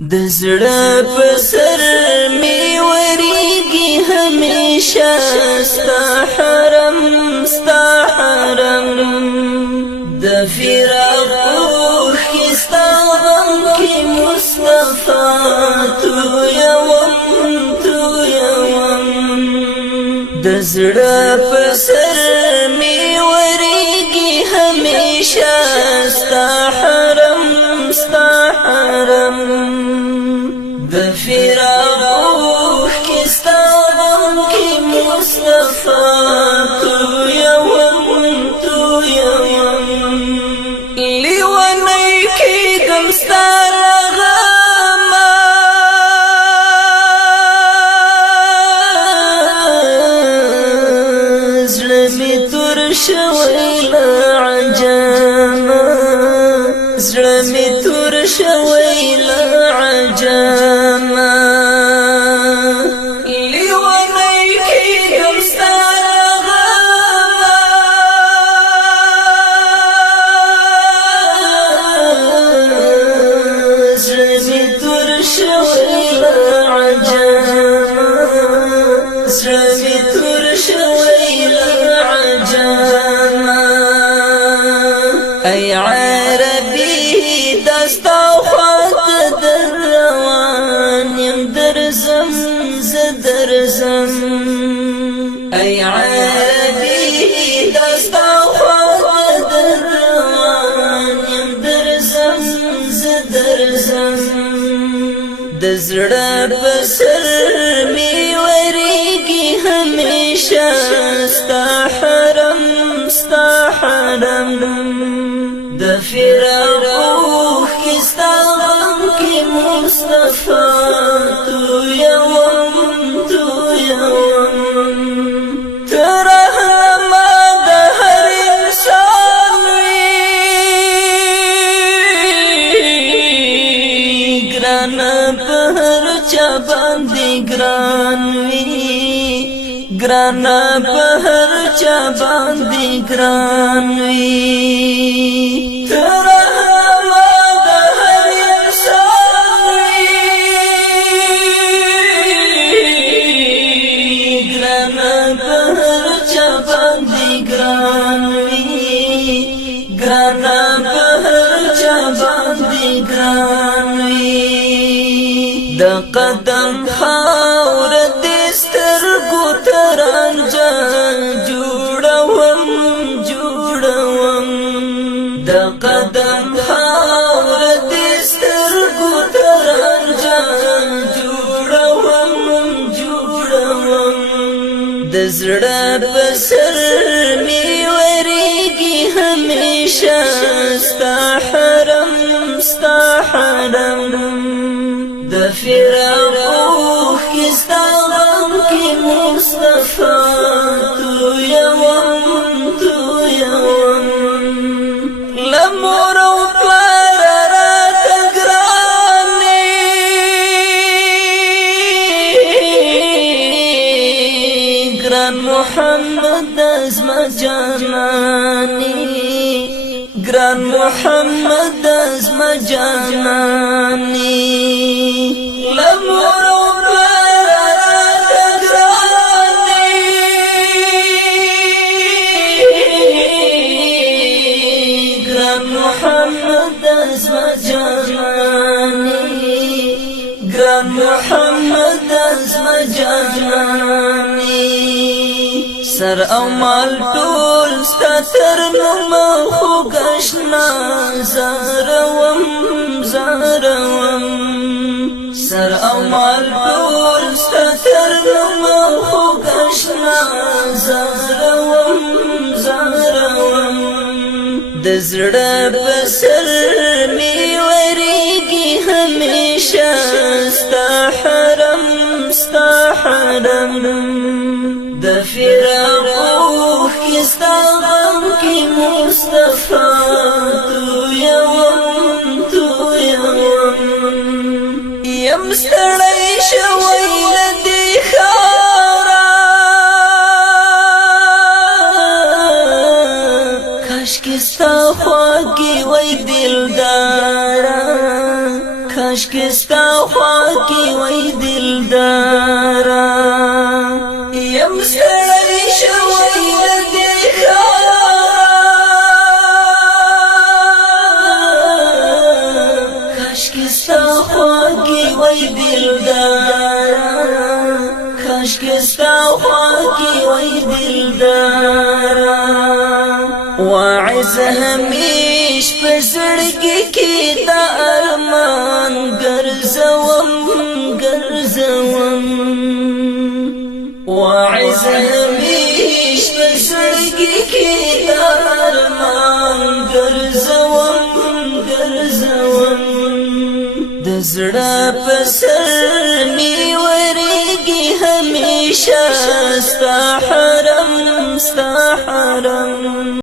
د زړه په سر می وریږي همیشه ستا حرم د فراق اوښکې ستا غم کې مصطفی تویوم د زړه په سر می وریږي همیشه ستا حرم د فراق اوښکې ستا غم کې مصطفی تویوم لیونی کېږم ستا له غمه زړه مې تور شوی له عجمه زړه مې تور شوی له عجمه لیونی کېږم ستا له غمه زړه مې تور شوی له عجمه زړه مې تور شوی له عجمه ای عربي دستا خواته در روان یم درځم زه درځم ای عربي دستا خواته در روان یم درځم زه درځم د زړه په سر می وریږي همیشه ستا حرم د فراق اوښکې ستا غم کې مصطفی تویوم ته رحمه د هر انسان وي ګرانه په هر چا باندې ګران وي ګرانه په هر چا باندې ګران وي ته رحمه د هر انسان وي ګرانه په هر چا باندې ګران وي ګرانه په هر چا باندې ګران وي د قدم خاوره دې سترګو ته رانجه جوړوم د قدم خاوره دې سترګو ته رانجه جوړوم د زړه په سر می وریږي همیشه ستا حرم د فراق اوښکې ستا غم کې مصطفی تویوم له مور او پلاره راته ګران ګران محمد زما جاناني ګران محمد زما جاناني له مور او پلاره راته ګران ګران محمد زما جاناني ګران محمد زما جاناني سر او مال ټول ستا تر نومه خوږ اشنا زاروم سر او مال ټول ستا تر نومه خوږ اشنا زاروم د زړه په سر می وریږي همیشه ستا حرم د فراق اوښکې ستا غم کې مصطفی تویوم یم ستړی شوی له دې ښاره کاشکې ستا خواږې وای دلداره کشکستا خوا کی وی دلدارا یم ستړی شوی لدی کشکستا خوا کی وی دلدارا کشکستا خوا کی وی دلدارا واعز همیش پسړګي کې دا ارمان ګرځوم واعز همیش پسړګي کې دا ارمان ګرځوم د زړه پسر نیورېږي همیشه ستا حرم